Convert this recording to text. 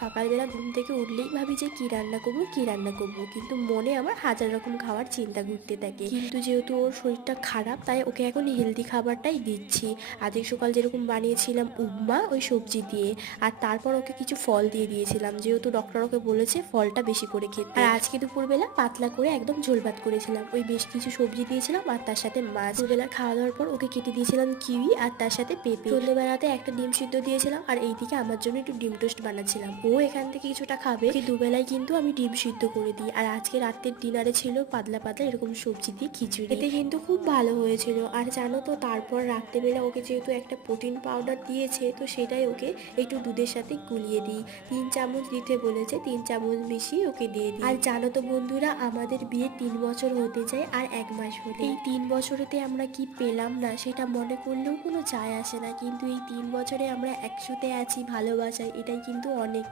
সকালবেলা ঘুম থেকে উঠলেই ভাবি যে কি রান্না করবো কি রান্না করবো, কিন্তু মনে আমার হাজার রকম খাবার চিন্তা ঘুরতে থাকে। কিন্তু যেহেতু ওর শরীরটা খারাপ, তাই ওকে এখন হেলদি খাবারটাই দিচ্ছি। আজকে সকাল যেরকম বানিয়েছিলাম উপমা ওই সবজি দিয়ে, আর তারপর ওকে কিছু ফল দিয়ে দিয়েছিলাম, যেহেতু ডক্টর ওকে বলেছে ফলটা বেশি করে খেতে। আর আজকে দুপুরবেলা পাতলা করে একদম ঝোল ভাত করেছিলাম, ওই বেশ কিছু সবজি দিয়েছিলাম আর তার সাথে মাছ। দুবেলা খাওয়া দাওয়ার পর ওকে কেটে দিয়েছিলাম কিউই আর তার সাথে পেঁপে। সন্ধ্যেবেলাতে একটা ডিম সিদ্ধ দিয়েছিলাম, আর এইদিকে আমার জন্য একটু ডিম টোস্ট বানাচ্ছিলাম। ও এখান থেকে কিছুটা খাবে, দুবেলায় কিন্তু আমি ডিম সিদ্ধ করে দিই। আর আজকে রাতের ডিনারে ছিল পাতলা পাতলা এরকম সবজি দিয়ে খিচুড়ি, এতে কিন্তু খুব ভালো হয়েছিল। আর জানো তো, তারপর রাত্রেবেলা ওকে যেহেতু একটা প্রোটিন পাউডার দিয়েছে, তো সেটাই ওকে একটু দুধের সাথে গুলিয়ে দিই। 3 চামচ দিতে বলেছে, 3 চামচ মিশিয়ে ওকে দিয়ে দিই। আর জানো তো বন্ধুরা, আমাদের বিয়ে 3 বছর হতে যায় আর 1 মাস হলে। এই 3 বছরেতে আমরা কি পেলাম না সেটা মনে করলেও কোনো যায় আসে না, কিন্তু এই 3 বছরে আমরা একসাথে আছি ভালোবাসায়, এটাই কিন্তু অনেক।